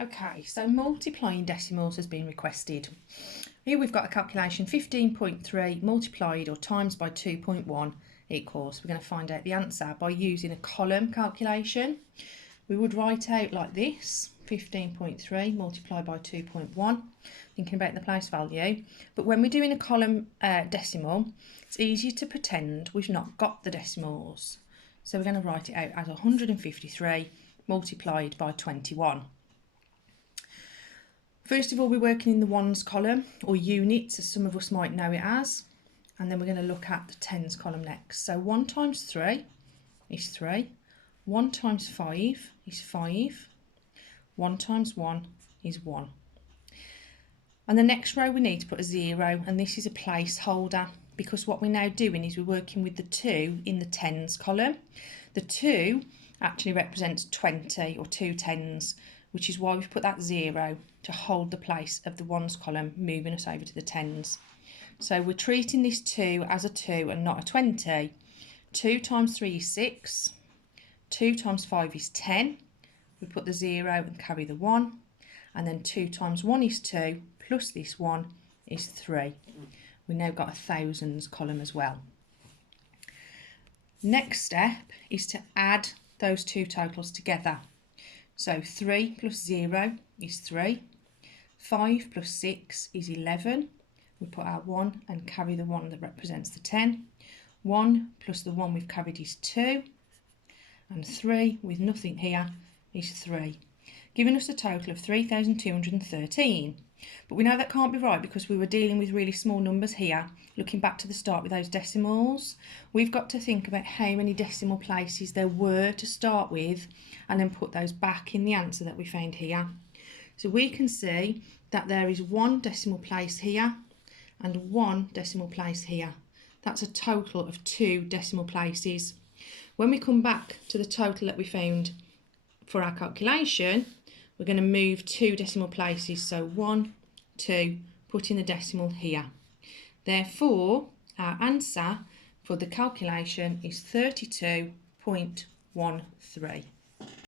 Okay, so multiplying decimals has been requested. Here we've got a calculation 15.3 multiplied or times by 2.1 equals. We're going to find out the answer by using a column calculation. We would write out like this, 15.3 multiplied by 2.1, thinking about the place value. But when we're doing a column decimal, it's easier to pretend we've not got the decimals. So we're going to write it out as 153 multiplied by 21. First of all, we're working in the ones column, or units as some of us might know it as, and then we're going to look at the tens column next. So 1 times 3 is 3, 1 times 5 is 5, 1 times 1 is 1. And the next row we need to put a 0, and this is a placeholder, because what we're now doing is we're working with the 2 in the tens column. The 2 actually represents 20 or 2 tens, which is why we've put that 0 to hold the place of the ones column, moving us over to the tens. So we're treating this 2 as a 2 and not a 20. 2 times 3 is 6. 2 times 5 is 10. We put the 0 and carry the 1. And then 2 times 1 is 2, plus this 1 is 3. We've now got a thousands column as well. Next step is to add those two totals together. So 3 plus 0 is 3. 5 plus 6 is 11. We put our 1 and carry the 1 that represents the 10. 1 plus the 1 we've carried is 2. And 3 with nothing here is 3, giving us a total of 3,213. But we know that can't be right because we were dealing with really small numbers here. Looking back to the start with those decimals, we've got to think about how many decimal places there were to start with and then put those back in the answer that we found here. So we can see that there is 1 decimal place here and 1 decimal place here. That's a total of 2 decimal places. When we come back to the total that we found for our calculation, we're going to move 2 decimal places, so 1, 2, putting the decimal here. Therefore, our answer for the calculation is 32.13.